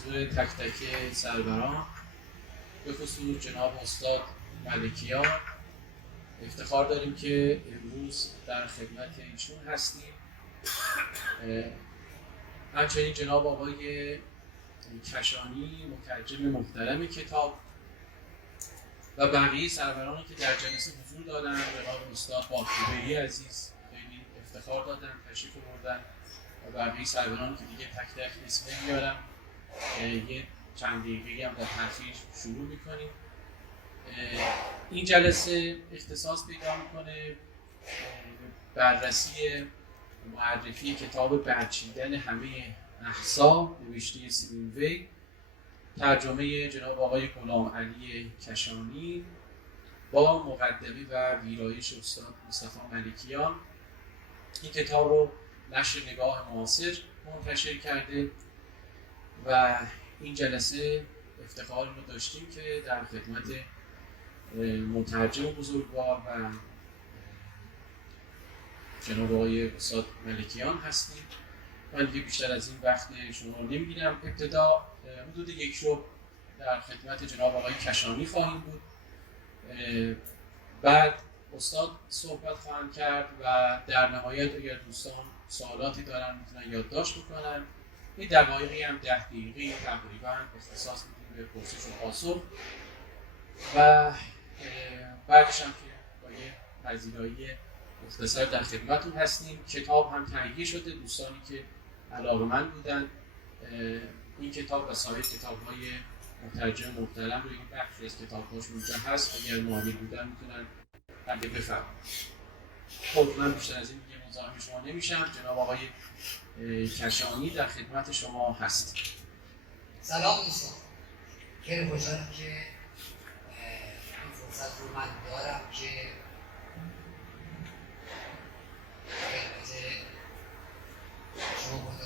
حضور تک تک سروران، به خصوص جناب استاد ملکیان، افتخار داریم که امروز در خدمت ایشون هستیم. همچنین جناب آقای کشانی مترجم محترم کتاب و بقیه سرورانی که در جلسه حضور دادن، جناب استاد باکوبهی عزیز خیلی افتخار دادن، تشریف آوردن و بقیه سرورانی که دیگه تک تک اسم نمیارم، یه چند دقیقه‌ای هم در تاخیر شروع میکنیم. این جلسه اختصاص پیدا میکنه بررسی معرفی کتاب برچیدن همه احزاب نوشته سیمون وی، ترجمه جناب آقای غلام علی کشانی با مقدمه و ویرایش استاد مصطفی ملکیان. این کتاب رو نشر نگاه معاصر منتشر کرده و این جلسه افتخار رو داشتیم که در خدمت مترجم بزرگوار و جناب آقای استاد ملکیان هستیم. من دیگه بیشتر از این وقت شما رو نمیگیرم. ابتدا حدود یک رو در خدمت جناب آقای کشانی خواهیم بود، بعد استاد صحبت خواهند کرد و در نهایت اگر دوستان سوالاتی دارن میتونن یادداشت بکنن. این دقایقی هم 10 دقیقه تقریبا اختصاص میدیم به پرسش و پاسخ و بعدش هم که با یه پذیرایی مختصر در خدمتتون هستیم. کتاب هم تهیه شده، دوستانی که علاقه‌مند بودن این کتاب و سایر کتاب‌های مترجم محترم رو، این بخشی از کتاب‌هاش اونجا هست، اگر مایل بودن میتونن بنده بفرمایید. خب من بیشتر از این دیگه مزاحم شما نمیشم. جناب آقای کشانی در خدمت شما هست. سلام دوستان، خیلی خوشحالم که این فرصت رو من دارم که خدمت شما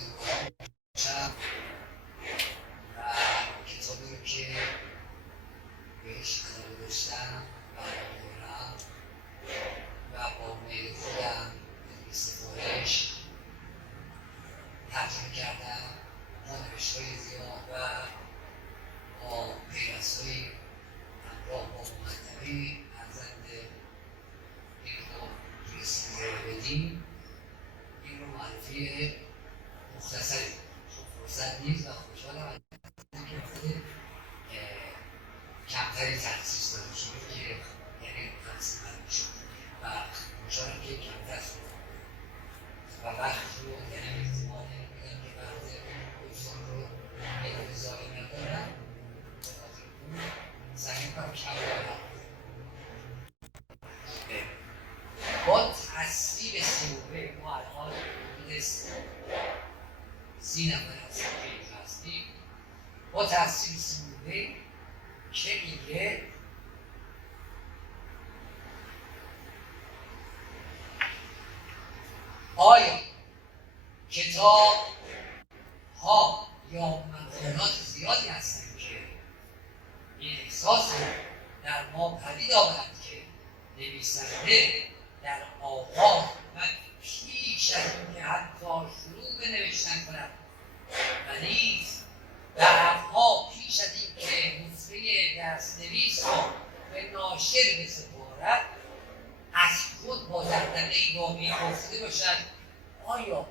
باشم و کتابی رو که بهش علاقه داشتم و علاقه دارم و با میل خودم بدون سفارش ترجمه کردم با نوشته‌های زیاد و با پیوست‌های همراه با مقدمه ارزنده این رو رسیده بدیم. این رو معرفی مختصری چون فرصت نیست و خوشحالم که وقتی کمتری تخصیص داده شده که یعنی تخصیص داده شد و خوشحالم که کمتر شد و وقت رو یعنی احتمال میگم که وقت دوستان رو یه ازایی ندارم به خاطر اون سعی کنم کم دارم. با تصویب سیموه ما الان حدود 30 نفر هستیم که اینجا هستیم. با تصویب سیموه که میگه آیا کتاب ها یا مقالات زیادی هستند که این احساس رو در ما پدید آورند که نویسنده در آغاز و پیش از اینکه حتی شروع به نوشتن کند و نیز بعدها پیش از اینکه نسخه دست‌نویس را به ناشر بسپارد از خود با دغدغه‌ای واقعی پرسیده باشد آیا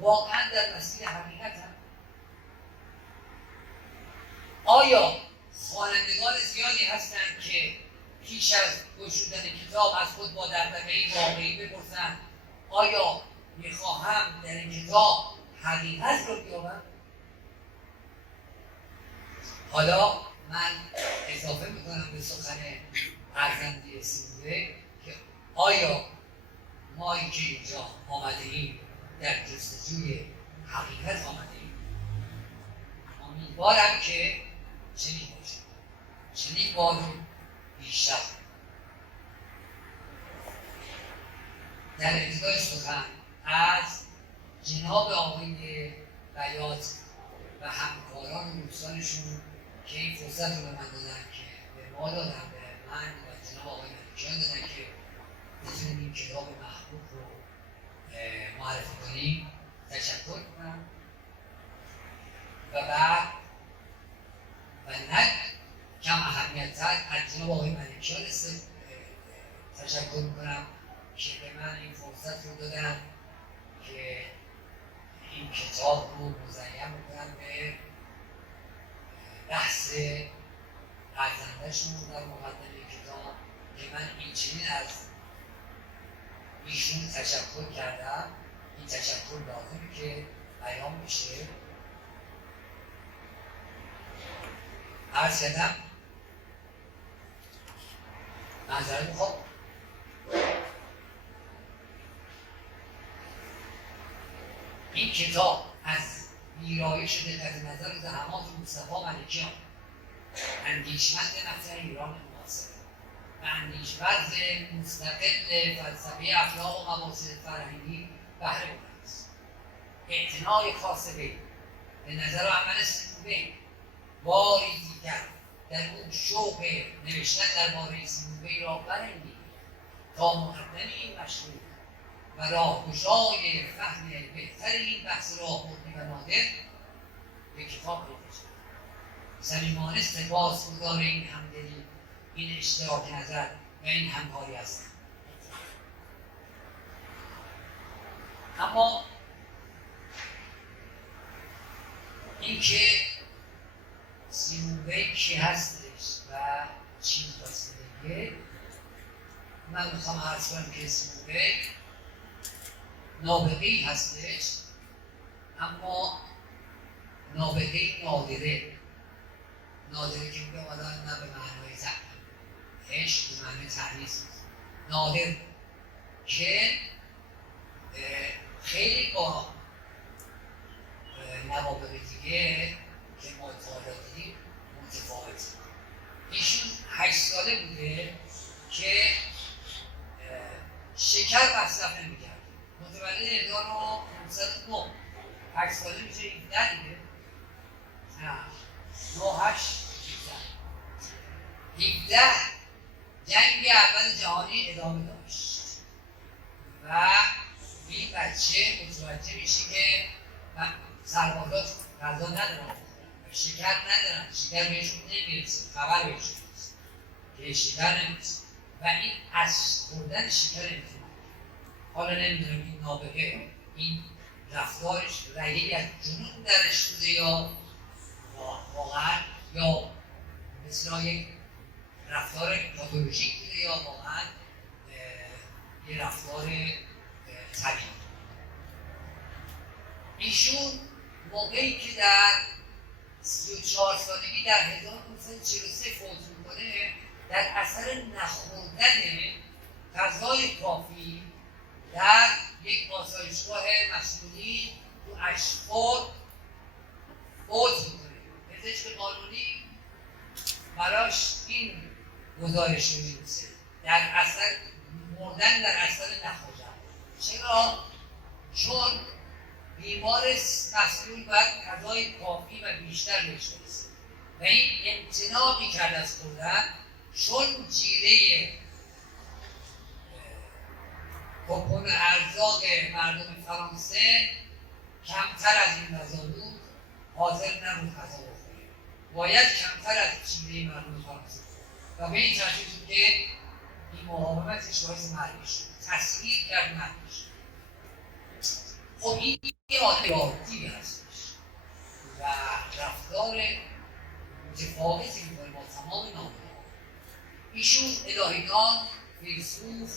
واقعا در مسیر حقیقتم؟ آیا خوانندگان زیادی هستند که پیش از گشودن کتاب از خود با دغدغه‌ای واقعی بپرسند آیا میخواهم در این کتاب حقیقت رو بیابم؟ حالا من اضافه میکنم به سخن ارزنده سیموه که آیا مایی که اینجا آمده ایم در جستجوی حقیقت آمده ایم؟ امیدوارم که چنین باشد، چنین باری بیشتر. در ابتدای سخن از جناب آقای بیات و همکاران و دوستانشون که این فرصت رو به من دادن که به ما دادن، به من و جناب آقای ملکیان دادن که بتونیم این کتاب محبوب رو معرفی کنیم تشکر کنم و بعد نهایتا از جناب آقای ملکیان تشکر میکنم که به من این فرصت رو دادن که این کتاب رو مزین بکنم به بحث ارزنده‌شون در مقدمه کتاب که من این چنین از ایشون تشکر کردم. این تشکر لازمه که بیان بشه. عرض کردم معذرت میخوام این کتاب از ویرایش دقت نظر زحمات مصطفی ملکیان، اندیشمند مطرح ایران معاصر و اندیشمند مستقل فلسفه اخلاق و مباحث فرهنگی بهره برده است. اعتنای خاص به نظر و عمل سیمونبی باری دیگر در اون شوق نوشتن درباره سیمونبی را برانگیخت تا مقدم این مشروع و راهگشای فهم بهتر این بحث راهبردی و نادر به کتاب پیدا شد. صمیمانه سپاسگزار این همدلی، این اشتراک نظر و این همکاری هستم. اما اینکه سیمونبی کی هستش و چی می‌خواسته بگه، من میخوام عرض کنم که سیمونبی نابغه‌ای هستش، اما نابغه‌ای نادره که میگم حالا نه به معنای عشق، به معنای تحریز، نادر که خیلی با نوابغ دیگه که ما اطلاعات دیدیم متفاوته. ایشون 8 ساله بوده که شکر مصرف نمی‌کرد. متولد 1909 8 ساله میشه 17 دیگه. نه 17 جنگ اول جهانی ادامه داشت و این بچه متوجه میشه که سربازات غذا ندارن، شکر ندارن، شکر بهشون نمیرسه، خبر بهشون نیست که شکر نمیرسه و این از خوردن شکر انتظار. حالا نمیدونم این نابغه این رفتارش رگه‌ای از جنون درش بوده یا واقعا یا مثل یک رفتار پاتولوژیک بوده یا واقعا یه رفتار طبیعی. ایشون موقعی که در 34 سالگی در 1943 فوت میکنه در اثر نخوردن غذای کافی در یک آسایشگاه مسئولی تو اشفورد فوت میکنه. پزشک قانونی براش این گزارش رو می‌نویسه در اثر مردن در اثر نخوردن. چرا؟ چون بیمار مسئول باید غذای کافی و بیشتر داشته باشه و این امتناع می‌کرد از خوردن، چون جیره کپون ارزاق مردم فرانسه کمتر از این غذا بود، حاضر نبود غذا بخوره، باید کمتر از جیره مردم فرانسه و به این ترتیب بود که این مقاومتش باعث مرگش شد، تسخیر کرد مرگش. خب این یه آدم یادگیری هستش و رفتار متفاوتی می‌کنه با تمام نامه‌ها. ایشون الهیدان، فیلسوف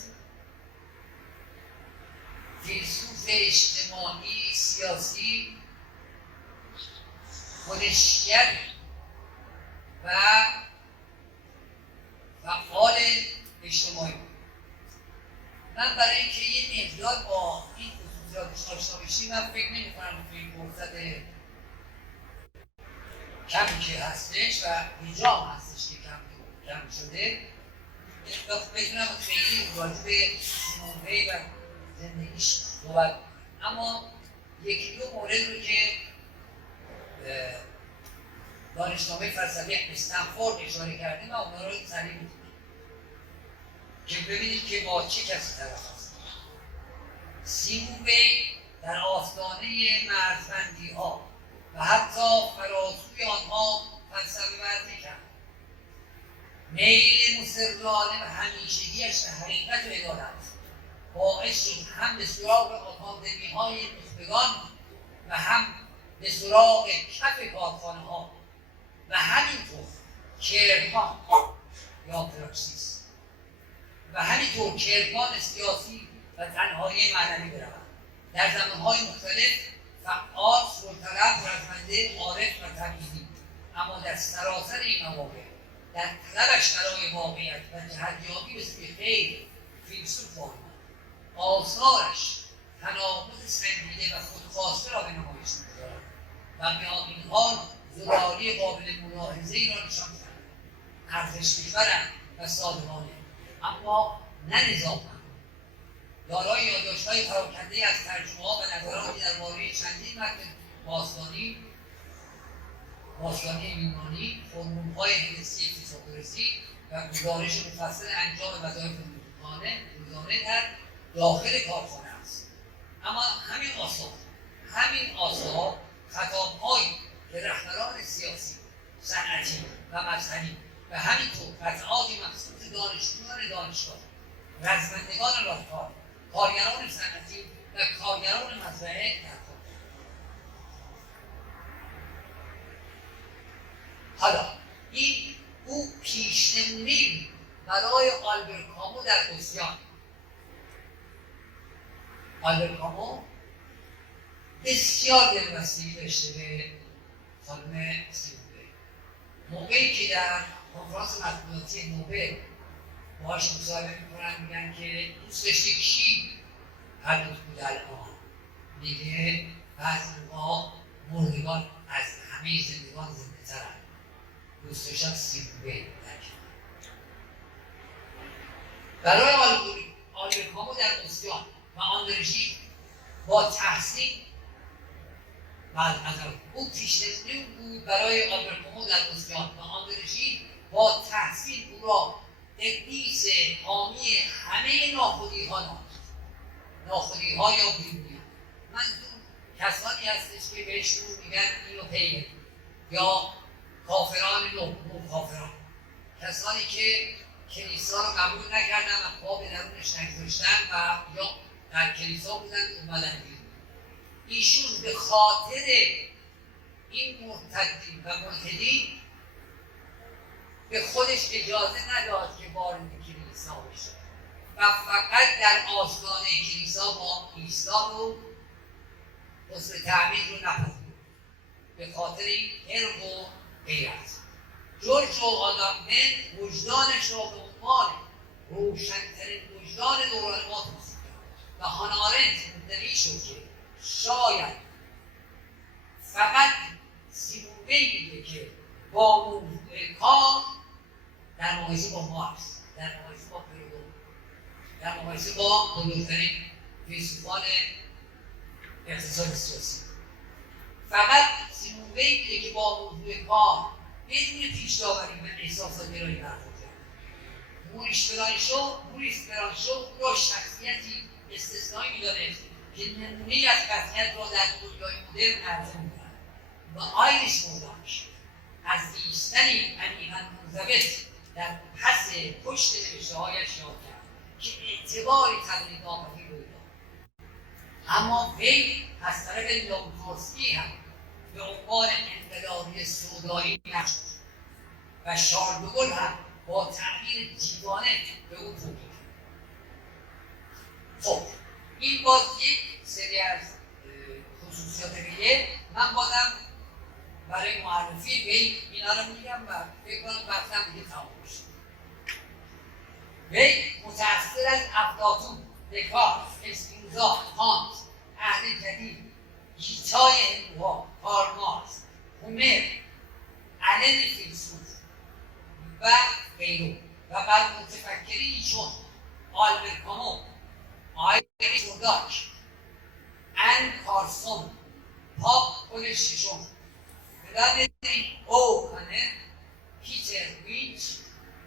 اجتماعی، سیاسی، کنشگر و فعال اجتماعی. من برای اینکه یه مقدار با این خصوصیاتش آشنا بشیم، من فکر نمی‌کنم که این فرصت کمی که هستش و اینجا هم هستش که کم شده بتونم خیلی راجع به سیمونبی و زندگیش صحبت کنم. اما یکی دو مورد رو که دانشنامه فلسفی استنفورد اشاره کردیم و اونا رو سریع می‌کنیم که ببینید که با چه کسی طرف هست. سیمونبی در آستانه مرزبندی‌ها و حتی فراسوی آنها فلسفه ورزی کرد. میل مصرانه و همیشگیش به حقیقت و عدالت باعث شد هم به سراغ آکادمی‌های نخبگان و هم به سراغ کف کارخانه‌ها و همینطور کرمان یا پراکسیس و همینطور کرمان سیاسی و تنهایی معنوی برود. در زمانهای مختلف فعال، سلطلب، رزمنده، عارف و تمیزی، اما در سراسر این مواقع در طلبش برای واقعیت و جهتیابی به سوی خیر فیلسوف واقع آثارش تناقض سنجیده و خودخواسته را به نمایش می‌گذارد و میان حال زلالی قابل ملاحظه‌ای را نشان می‌دهد. ارزش‌محورند و صادقانه، اما نه نظاممند، دارای یادداشت‌های پراکنده از ترجمه‌ها و نظراتی درباره چندین متن باستانی یونانی، فرمول‌های هندسی فیثاغورسی و گزارش مفصل انجام وظایف روزانه در داخل کارخانه است. اما همین آثار خطاب‌هایی به رهبران سیاسی، صنعتی و مذهبی و همینطور قطعاتی مخصوص دانشجویان دانشگاه، رزمندگان راهکار، کارگران صنعتی و کارگران مزرعه در کار. حالا او پیش‌نمونه‌ای برای آلبر کامو در اوسیان. آلبر کامو بسیار دلبستگی داشته به خانم سیمونه. موقعی که در کنفرانس مطبوعاتی نوبل باهاش مصاحبه میکنن میگن که دوست داشتی کی هنوز بود الان؟ میگه بعضی موقع مردگان از همه زندگان زنده ترن. دوست داشتم سیمونه در کنار. برای آلبر کامو در اوسیان و آندرژی با تحصیل او پیش‌نمونه بود برای آلبر کامو در اوسیان و آندرژی با تحصیل او را قدیس حامی همه ناخودی‌ها یا بیرونی. منظور کسانی هستش که بهشون میگن اینو پیه یا کافران کافران، کسانی که کلیسا رو قبول نکردن و پا به درونش نگذاشتن و یا در کلیسا بودن اومدن بیرون. ایشون به خاطر این مرتدین و ملحدین به خودش اجازه نداد که وارد کلیسا بشه و فقط در آستانه کلیسا با ایستاد و حسن تعمید رو نپذیرفت به خاطر این حرق و غیرت. جورج آدامن وجدانش را به عنوان روشن‌ترین وجدان دوران ما توصیف کرد و هانا آرنت مدعی شد که شاید فقط سیمون ویل میگه که با موضوع کار در مقایسه با مارکس، در مقایسه با پریدون، در مقایسه با بزرگترین فیلسوفان اقتصاد سیاسی، فقط سیمون ویل میگه که با موضوع کار بدون پیش داوری و احساسات گرایی برخورد کرد. موریس برانشو را شخصیتی استثنایی می‌دانست که نمونه‌ای از قطعیت را در دنیای مدرن عرضه می‌کند و آیریس مورلاک از زیستنی عمیقاً منضبط در پس پشت نوشته‌هایش یاد کرد که اعتباری تقلیدآمیزی روی داد. اما وی از طرف لوم-تورسکی هم به عنوان انقلابی سودایی نقش و شارل دوگل هم با تعبیر دیوانه به او توهین کرد. خب این باز یک سری از خصوصیات ویه. من بازم برای معرفی وی اینا رو میگم و فکر کنم وقتم دیگه تمام بشه. وی متأثر از افلاطون، دکارت، اسپینوزا، کانت، اهل جدید، گیتای هندوها، کارل مارکس، هومر، آلن فیلسوف و غیره و بر متفکرینی چون آلبر کامو، آیریس مورلاک، ان کارسون، پاپ پل ششم، ملانی اوکنر، پیتر وینچ،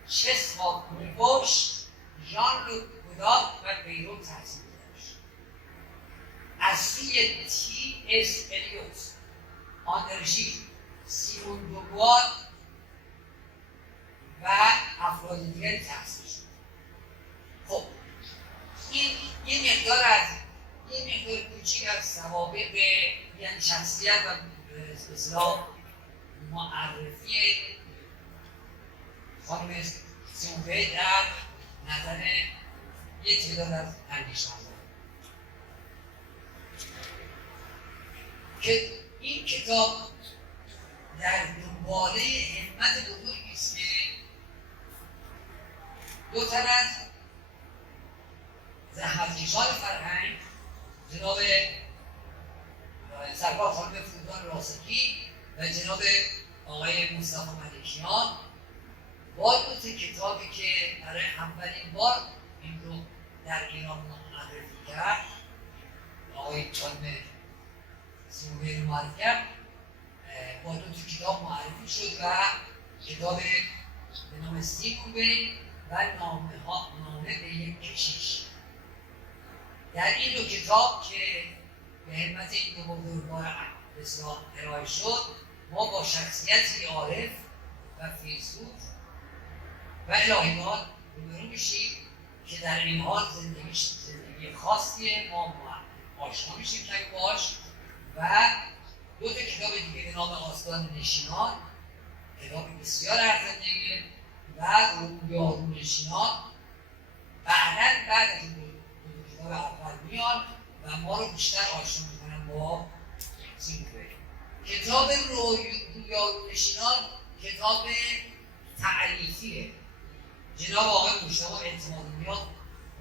چسلاو میلوش، ژان لوک گودال و غیره تحصیل داشت. از سوی تی اس الیوت، آندرژی، سیمون دوبوار و افراد دیگری تحصیل شد. خب این یه مقدار کوچیک از سوابق یعنی شخصیت و به اصطلاح معرفی خانم سیمون ویل در نظر یه تعداد از اندیشمندان که این کتاب در دنباله همت بزرگی است که دو تن از زحمتکشان فرهنگ جناب سرکار خانم فرودان راسکی و جناب آقای مصطفی ملکیان با دو کتابی که برای اولین بار این رو در ایران معرفی کرد آقای خانم سیمون معرفی کرد با دو کتاب معرفی شد و کتاب به نام سیمون و نامه به یک کشیش. در این دو کتاب که به همت این دو بزرگوار بسیار ارائه شد ما با شخصیتی عارف و فیلسوف و الهی‌وار روبرو میشیم که در این حال زندگی خاصیه ما آشنا میشیم که باش و دو تا کتاب دیگه به نام آستان نشینان کتاب بسیار ارزنده‌ایه و رویارونشینان بعد از این دو کتاب اول میان و ما رو بیشتر آشنا میکنن با سیمون ویل. کتاب رویارونشینان کتاب تعریفیه جناب آقای مجتبی اعتمادنیات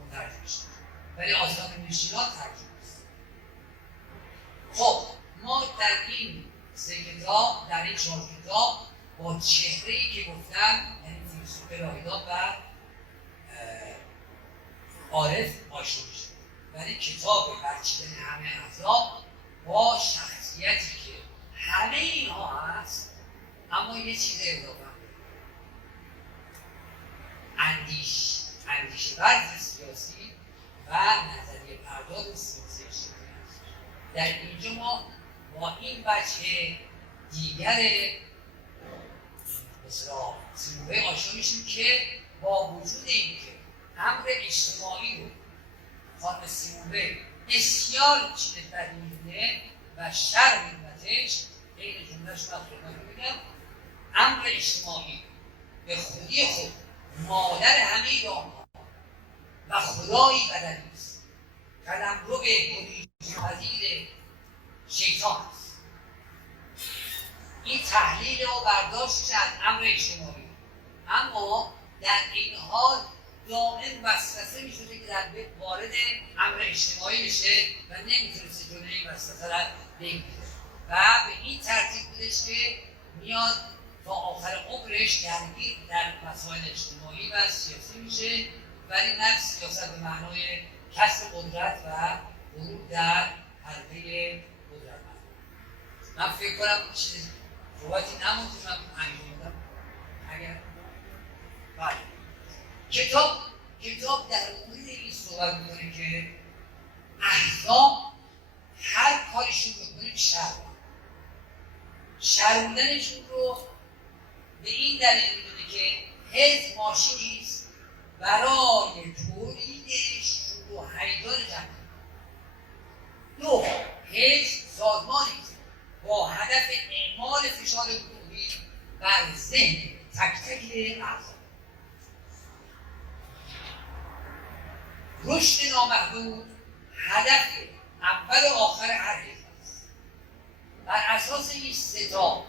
مترجم شد ولی آستان نشینان ترجمه است. خب ما در این سه کتاب در این 4 کتاب با چهره‌ای که گفتم یعنی فیلسوف الهی‌دان و عارف آشنا میشیم ولی کتاب برچیدن همه احزاب با شخصیتی که همه اینها هست اما یه چیز اضافه اندیشه ورز سیاسی و نظریه پرداز سیاسی اجتماعی است. در اینجا ما با این وجه دیگر مثلا سیمون ویل آشنا میشیم که با وجود اینکه امر اجتماعی رو خانم سیمون ویل بسیار چیز بدی میدونه و شر میدونتش این جملهش رو خدمت میگم امر اجتماعی به خودی خود مادر همه دامها و خدایی بدنی است قلمرو گریزپذیر شیطان است. این تحلیل و برداشتش از امر اجتماعی اما در این حال دائم وسوسه میشده که در وارد امر اجتماعی بشه و نمیتونسته جلوی این وسوسه را بگیره و به این ترتیب بودش که میاد تا آخر عمرش درگیر در مسائل اجتماعی و سیاسی میشه ولی نه سیاست به معنای کسب قدرت و ورود در حلقه قدرتمند. من فکر کنم چیز صحبتی نموند که من انجام بدم اگر بله کتاب در مورد این صحبت میکنه که احزاب هر کارشون بکنیم شرموندنشون رو به این دلیل میدونه که حزب ماشینی است برای تولید شور و هیجان جمعی. دو حزب سازمانی است با هدف اعمال فشار گروهی بر ذهن تک تک اعضا. رشد نامحدود هدف اول و آخر هر حزب است. بر اساس این سه تا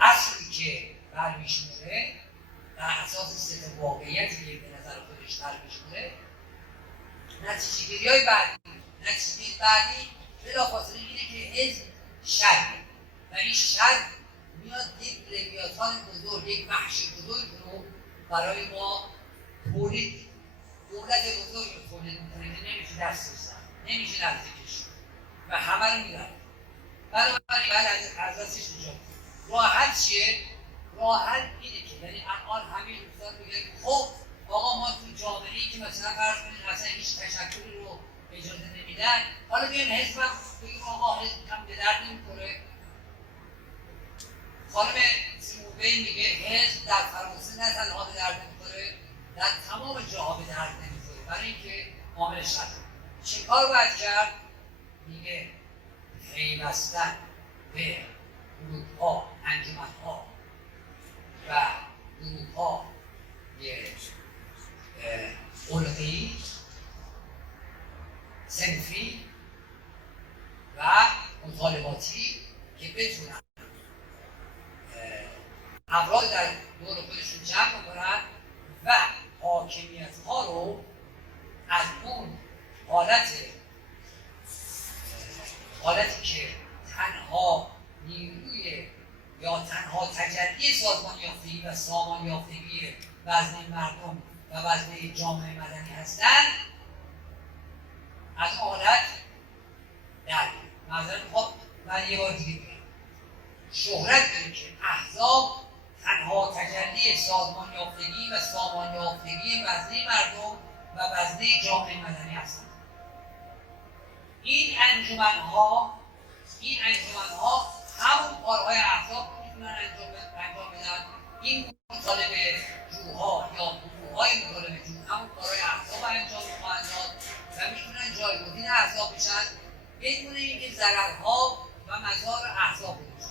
اصلی که برمیشموره بر اساس سه تا واقعیتی که به نظر خودش برمیشموره نتیجه گیری‌های بعدی بلافاصله اینه که حزب شر و این شر میاد یک لویاتان بزرگ یک وحش بزرگ رو برای ما تولید دولت بزرگ رو تولید میکنه که نمیشه دست بزن نمیشه نزدیکش و همه رو میبره. بنابراین باید از دستش نجات راه حل چیه؟ راه حل اینه که یعنی الان همه دوستان میگن خب آقا ما تو جامعه‌ای که مثلا فرض کنید اصلا هیچ تشکلی رو اجازه نمیدن حالا بیایم حزب بگیم آقا حزب هم به درد نمیخوره. خانم سیمون بین میگه حزب در فرانسه نه تنها به درد نمیخوره، در تمام جاها به درد نمیخوره، برای اینکه عامل شد. چه کار باید کرد؟ میگه پیوستن به گروه‌ها، انجمن‌ها و گروه‌ها علقی، صنفی و مطالباتی که بتونن افراد در دور خودشون جمع کنن و حاکمیت ها رو از اون حالتی که تنها نیروی یا تنها تجلی سازمان یافتگی و سامان یافتگی وزنه مردم و وزنه جامعه مدنی هستند، از حالت در نظر من یه بار دیگه بگم شهرت داره که احزاب تنها تجلی سازمان یافتگی و سامان یافتگی وزنه مردم و وزنه جامعه مدنی هستند. این انجمن‌ها همون کارهای احزاب میتونن انجام بدن. این مطالبه جوها یا گروه‌های مطالبه جو همون کارهای احزاب انجام خواهند داد و میتونن جایگزین احزاب بشن بدون اینکه ضررها و مضار احزاب بشه.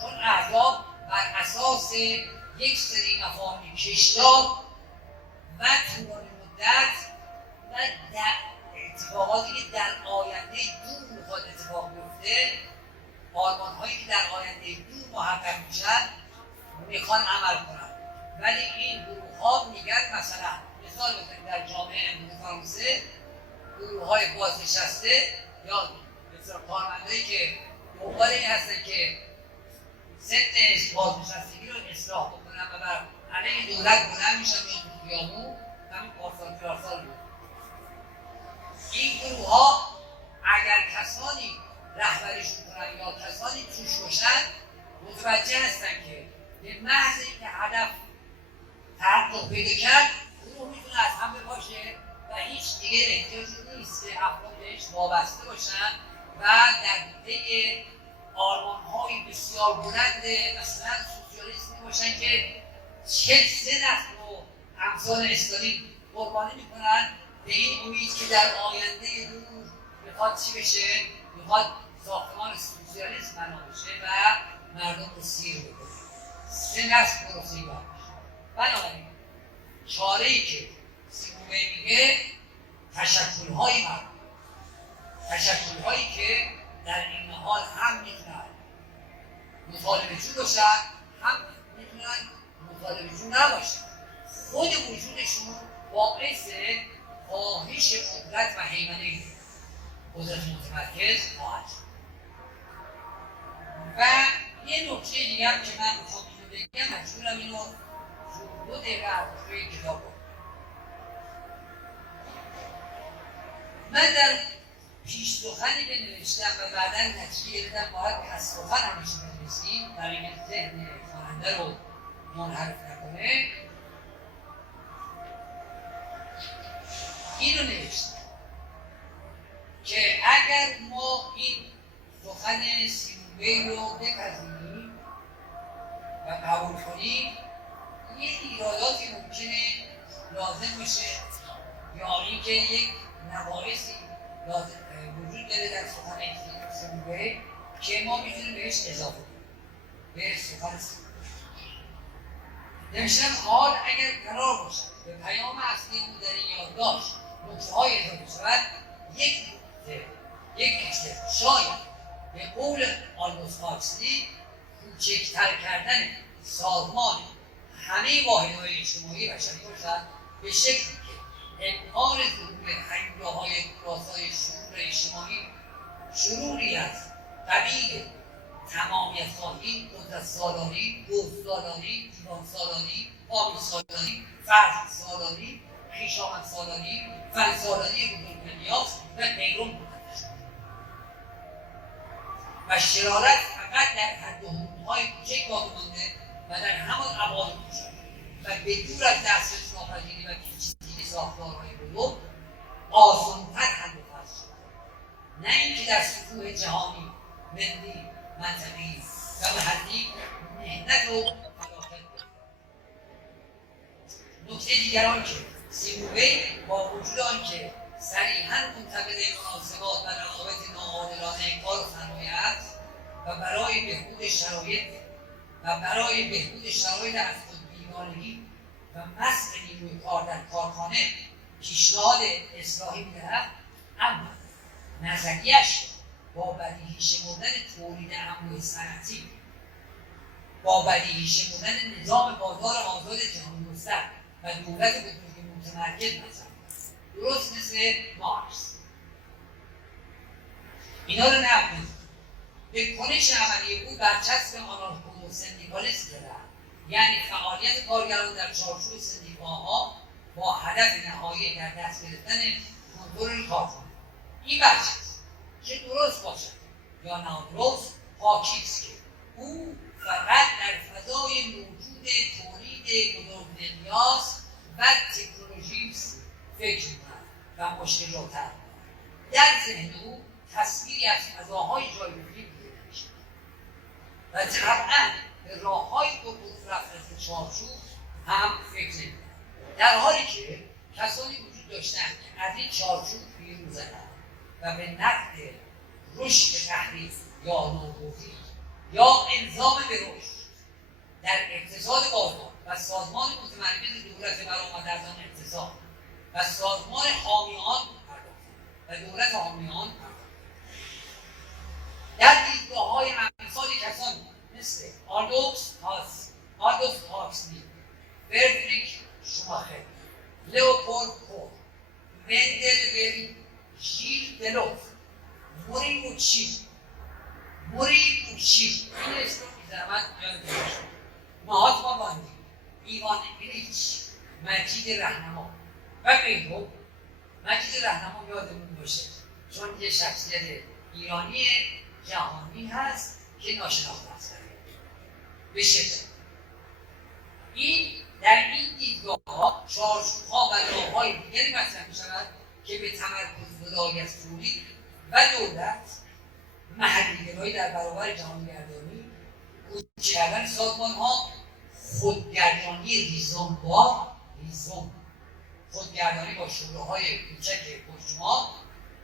چون احزاب بر اساس یک سری مفاهیم کشدار و طولانی مدت و در اتفاقاتی که در آینده دور میخواد اتفاق بیفته، آرمان‌هایی که در آینده دور محقق میشن میخوان عمل کنن. ولی این گروه‌ها میگن مثلا مثال بزنید در جامعه امروز فرانسه گروه‌های بازنشسته یا مثلا کارمندایی که دنبال این هستن که سن بازنشستگی رو اصلاح بکنن و بر علیه دولت بلند میشن میان تو خیابون، همین پارسال بود. این گروه‌ها اگر کسانی رهبریشون کنن یا کسانی توش باشن متوجه هستن که به محض اینکه هدف تحقق پیدا کرد گروه میتونه از هم بپاشه و هیچ دیگه احتیاجی نیست که افراد بهش وابسته باشن و در پی آرمان‌های بسیار بلند مثلا سوسیالیسمی باشن که 43 نسل رو امثال استالین قربانی میکنن به این امید که در آینده دور میخواد چی بشه؟ میخواد ساختمان سوسیالیسم بنا بشه و مردم رو سیر بکنه. 3 نسل پروسه‌ای باید بشه. بنابراین چاره‌ای که سیمومه میگه تشکل‌های مردم، تشکل‌هایی که در این حال هم میتونن مطالبه جو باشن هم میتونن مطالبه جو نباشن. خود وجودشون باعث کاهش قدرت و هیمنه قدرت متمرکز خواهد شد. و یه نکته دیگه هم که من میخوام اینو بگم، مجبورم اینو 2 دقیقه توی کتاب کنم. من در پیش سخنی که نوشتم و بعدا نتیجه گرفتم باید پس سخن همیشه بنویسیم برای اینکه ذهن خواننده رو منحرف نکنه. اینو نوشتم که اگر ما این سخن سیموبی رو بپذیریم و قبول کنیم یه ایراداتی ممکنه لازم بشه یا اینکه یک نواقصی وجود داره در سخن سیموبی که ما میتونیم بهش اضافه کنیم به سخن سیموبی. نوشتم حال اگر قرار باشد به پیام اصلی او در این یادداشت نکته‌های اضافه شود، یک نکته شاید به قول آلدوس هاکسلی کوچکتر کردن سازمان همه واحدهای اجتماعی بشری باشد به شکلی که امکان ظهور هنگاه‌های کلاسای شعور اجتماعی شروری از قبیل تمامیت خواهی، قدرت سالاری، دوست سالاری، دیوان سالاری، قانون سالاری، فرد سالاری، خویشاوند سالاری، فن سالاری بزرگمنیات و غیرم بودند و شرارت فقط در حد و حدودهای کوچک باقی مانده و در همان ابعاد کوچک و به دور از دسترس ناپذیری و پیچیدگی ساختارهای بزرگ آسان‌تر حل و فصل شد. نه اینکه در سطوح جهانی، ملی، منطقی و محلی محنت و فلاکت بود. نکته دیگر آن که سیمووی با وجود آنکه صریحاً منتقد مناسبات و روابط ناعادلانه کار و صنایع است و برای بهبود شرایط از خود بیگانگی و مسخ نیروی کار در کارخانه پیشنهاد اصلاحی می‌دهد، اما نظریه‌اش با بدیهی شمردن تولید اموال صنعتی، با بدیهی شمردن نظام بازار آزاد جهانی گستر و دولت بزرگ متمرکز مثلا درست مثل مارکس اینا رو نبود. به کنش عملی او برچسب آنارکو سندیکالیسم دادند، یعنی فعالیت کارگران در چارچوب سندیکاها با هدف نهایی در دست گرفتن کنترل کارخانه. این برچسب چه درست باشد یا نادرست حاکی است که او فقط در فضای موجود تولید بزرگ‌مقیاس و تکنولوژی فکر می‌کند و مشکل را طرح می‌کند. در ذهن او تصویری از فضاهای جایگزین دیده می‌شود و طبعاً به راه‌های پرقدرت رفتن چارچوب هم فکر نمی‌کند، در حالی که کسانی وجود داشتند که از این چارچوب بیرون زدند و به نقد رشد تحریف یا نوگزی یا الزام به رشد در اقتصاد بازار و سازمان متمرکز دولت برآمده از آن اقتصاد و سازمان حامیان و دولت حامیان در دیدگاه‌های امثال کسانی مثل آلدوس هاکسلی، فردریک شوماخر، لئوپولد کور، مندل بری، ژیل دلوف، موریبوچی این اسم رو بی‌زحمت یادتون باشه، مهاتما گاندی، ایوان ایلیچ، مجید رهنما و غیرها. مجید رهنما یادمون باشه چون یه شخصیت ایرانی جهانی هست که ناشناخته است به شدت. این در این دیدگاه‌ها چارچوب‌ها و راه‌های دیگری مطرح می‌شود که به تمرکز گذاری از تولید و دولت، محلی‌گرایی در برابر جهانگردانی، کوچک کردن سازمان‌ها، خودگردانی خودگردانی با شوره‌های کوچک پرشمار،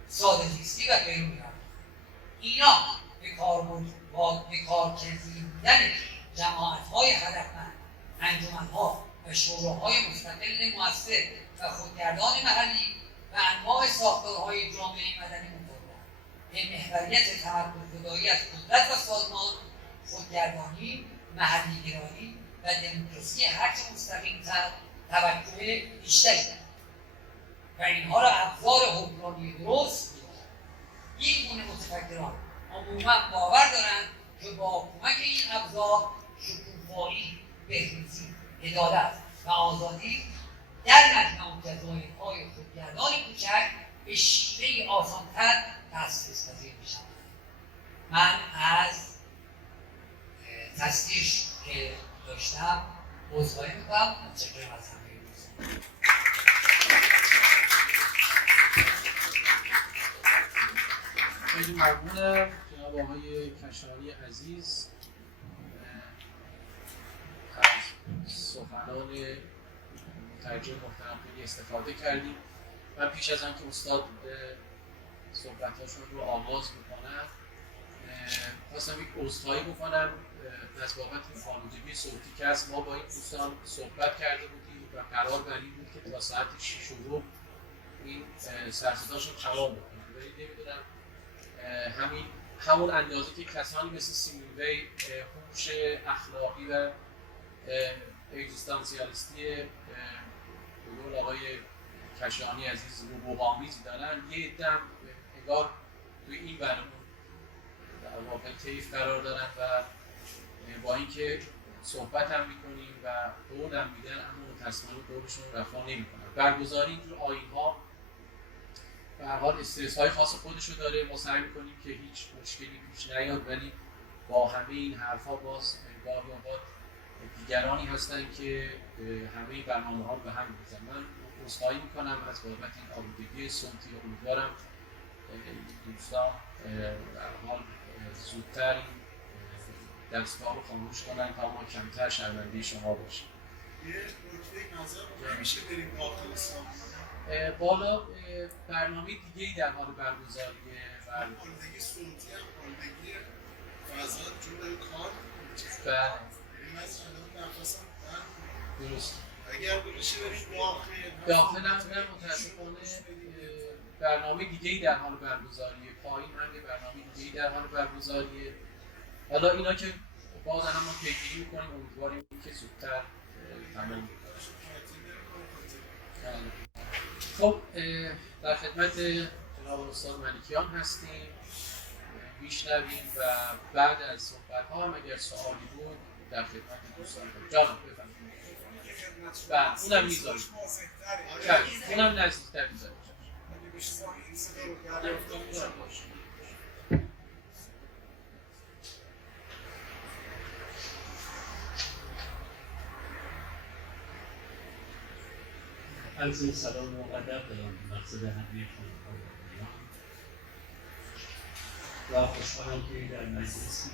ساده‌زیستی و غیره می‌رود. اینا به کارکردی بودن جماعت‌های هدفمند، انجمن‌ها و شوراهای مستقل مؤثر و خودگردان محلی و انواع ساختارهای جامعه مدنی می‌پردازد. به محوریت تمرکزگذاری از قدرت و سازمان، خودگردانی، محلی‌گرایی و دموکراسی هرچه مستقیم‌تر توجه بیشتری دارد و اینها را ابزار حکمرانی درست می‌دانند. این گونه متفکران عموما باور دارند که با کمک این ابزار شکوفایی، بهروزی، عدالت و آزادی در مجموع جزایرهای خودگردان کوچک به شیوه‌ای آسان‌تر دسترس‌پذیر می‌شوند. من از تصدیق که داشتم عذرخواهی می‌کنم. متشکرم از همه دوستان. خیلی ممنونم جناب آقای کشانی عزیز از سخنان مترجم محترم خیلی استفاده کردیم. من پیش از آنکه استاد صحبتاشون رو آغاز بکنم خواستم یک عذرخواهی بکنم از بابت آلودگی صوتی که از ما با این دوستان صحبت کرده بودیم و قرار بر این بود که تا ساعت 6:15 این سرصداشون تمام بکنیم، ولی نمیدونم همون اندازه که کسانی مثل سیمونوی هوش اخلاقی و اگزیستانسیالیستی بقول آقای کشانی عزیز روبوغامیز دارن، یه عده‌ام انگار توی این برنامه در واقع طیف قرار دارن و با اینکه صحبت هم میکنیم و قول هم میدن اما متاسفانه قولشون رو رفا نمیکنن. برگزاری اینجور آیین‌ها به هر حال استرس های خاص خودشو داره. ما سعی میکنیم که هیچ مشکلی پیش نیاد، ولی با همه این حرفا باز گاهی اوقات دیگرانی هستن که همه این برنامه‌ها به هم می‌ریزن. من عذرخواهی میکنم از بابت این آلودگی صوتی. امیدوارم دوستان در حال زودتر این دستگاه رو خاموش کنن تا ما کمتر شرمنده شما باشیم. یه نکته نظر بود میشه بریم داخل ساختمان. بالا برنامه دیگه‌ای در حال برگزاریه. آلودگی صوتی هم آلودگی فضا جلوی کار بله این از الان نفسم درست. اگر بشه بریم داخل هم نه متاسفانه برنامه دیگه‌ای در حال برگزاریه. پایین هم یه برنامه دیگه‌ای در حال برگزاریه. حالا اینا که باز هم ما پیگیری می‌کنیم، امیدواریم که زودتر تمام بشه. خب در خدمت جناب استاد ملکیان هستیم، میشنویم و بعد از صحبت‌ها هم اگر سوالی بود در خدمت دوستان جانم بفرمایید. بله اونم میذاریم، اونم نزدیک‌تر میذاریم. عرض سلام و ادب دارم به مقصد همه خانواده و خوشحالم که در مجلسی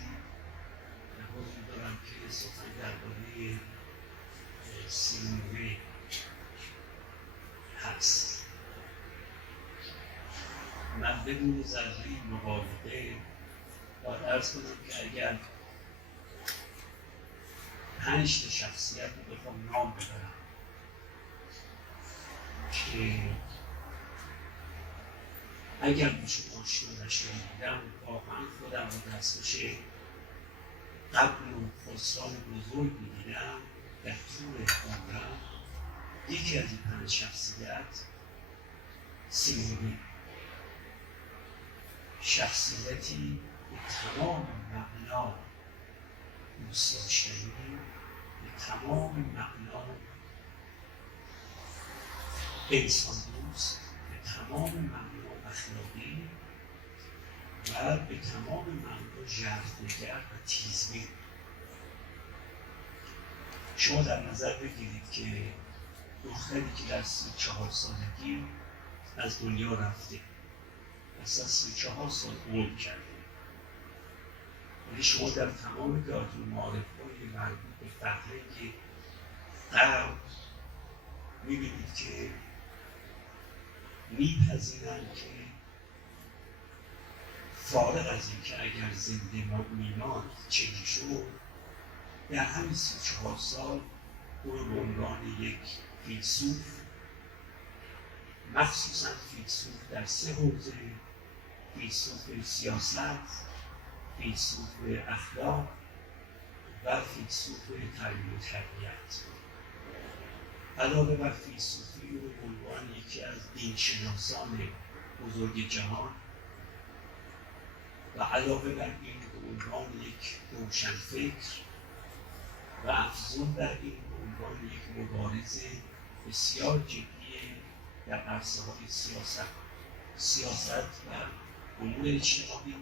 حضور دارم که سخن درباره سینمای هست. من بدون ذره مبالغه باید عرض کنم که اگر 5 تا شخصیت رو بخوام نام ببرم که اگر میشون آشنا نشده بودم واقعا خودم رو دستخوش قبل و خسران بزرگ می‌دیدم در طول عمرم. یکی از این 5 شخصیت سیمونی، شخصیتی به تمام معنا دوست داشتنی، به تمام معنا انسان دوست، به تمام معنا اخلاقی و به تمام معنا ژرف‌نگر و تیزبین. شما در نظر بگیرید که دختری که در 34 سالگی از دنیا رفته، اصلا 34 سال عمر کرده، ولی شما در تمام دایره معارف‌های مربوط به فرهنگ غرب می‌بینید که میپذیرند که فارغ از این که اگر زنده میماند چه میشد، در همین 34 سال او رو به عنوان یک فیلسوف، مخصوصا فیلسوف در 3 حوزه، فیلسوف سیاست، فیلسوف اخلاق و فیلسوف تربیت و تربیت، علاوه بر فیلسوفی او به عنوان یکی از دینشناسان بزرگ جهان و علاوه بر این به عنوان یک روشنفکر و افزون بر این به عنوان یک مبارز بسیار جدی در عرصه‌های سیاست و امور اجتماعی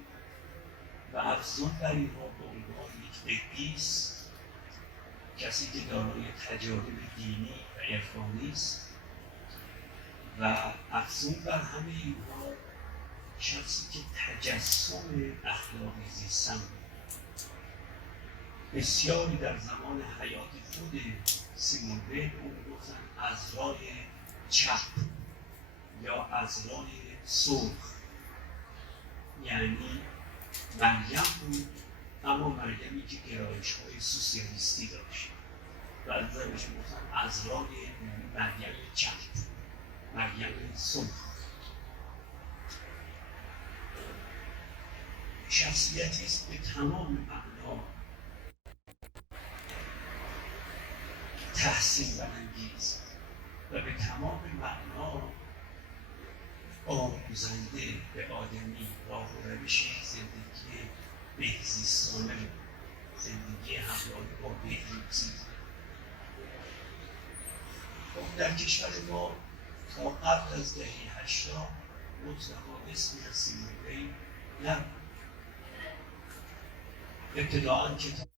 و افزون بر اینها به عنوان یک قدیس، کسی که دارای تجارب دینی و عرفانی است و افزون بر همه اینها شخصی که تجسم اخلاقی زیستن بود. بسیاری در زمان حیات خود سیمون ویل اون گفتن از راه چپ یا از راه سرخ، یعنی مریم بود اما مریمی که گرایش‌های سوسیالیستی داشت و از بهش گفتن از راه مریم چپ، مریم سرخ. شخصیتی است به تمام معنا تحسین برانگیز و به تمام معنا آموزنده به آدمی راه و روش زندگی بهزیستانه، زندگی همراه با بهروزی. در کشور ما تا قبل از دهه 80 مطلقا اسمی از سیمون ویل نبود. ابتداعاً کتاب